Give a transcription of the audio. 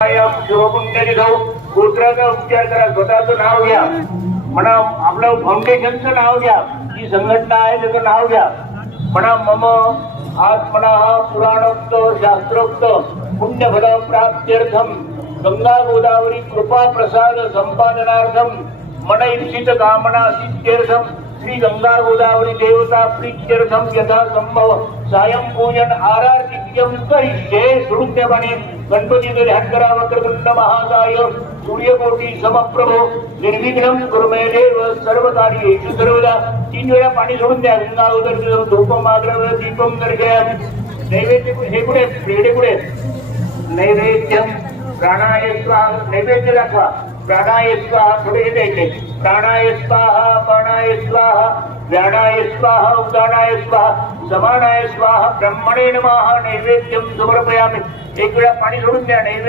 शिवपुण्यतिथौ गोत्राचा उच्चार करा, स्वतःचं नाव घ्या, म्हणा आपलं फाउंडेशनचं नाव घ्या, जी संघटना आहे त्याचं नाव घ्या, म्हणा मम आज म्हणा पुराणोक्त शास्त्रोक्त पुण्यफल प्राप्त्यर्थम गंगा गोदावरी कृपा प्रसाद संपादनार्थम मन इप्सित कामना सिद्ध्यर्थम श्री गंगा गोदावरी देवता प्रीत्यर्थम यथा संभव सायं पूजन आरार्तिक्यम करिष्ये. सोडून त्या पाणी गणपतीचं ध्यान करा. वक्रतुंड महाकाय सूर्यकोटी समप्रभो निर्विघ्नं कुरु मे देव सर्व कार्येषु सर्वदा. 3 वेळा पाणी सोडून द्या. गंगा गोदावरी धूपम आग्रह दीपम दर्शयामि. नैवेद्य हे कुठे पेढे कुठे नैवेद्यम प्राणाय स्वाहा. नैवेद्य दाखवा. प्राणाय स्वाहा पुढे हे द्यायचे. प्राणाय स्वाहा प्राणाय स्वाहा व्यानाय स्वाहा उदानाय स्वाहा समानाय स्वाहा ब्रह्मणे नमः. नैवेद्यम समर्पयामि. 1 वेळा पाणी सोडून द्या. नैवेद्य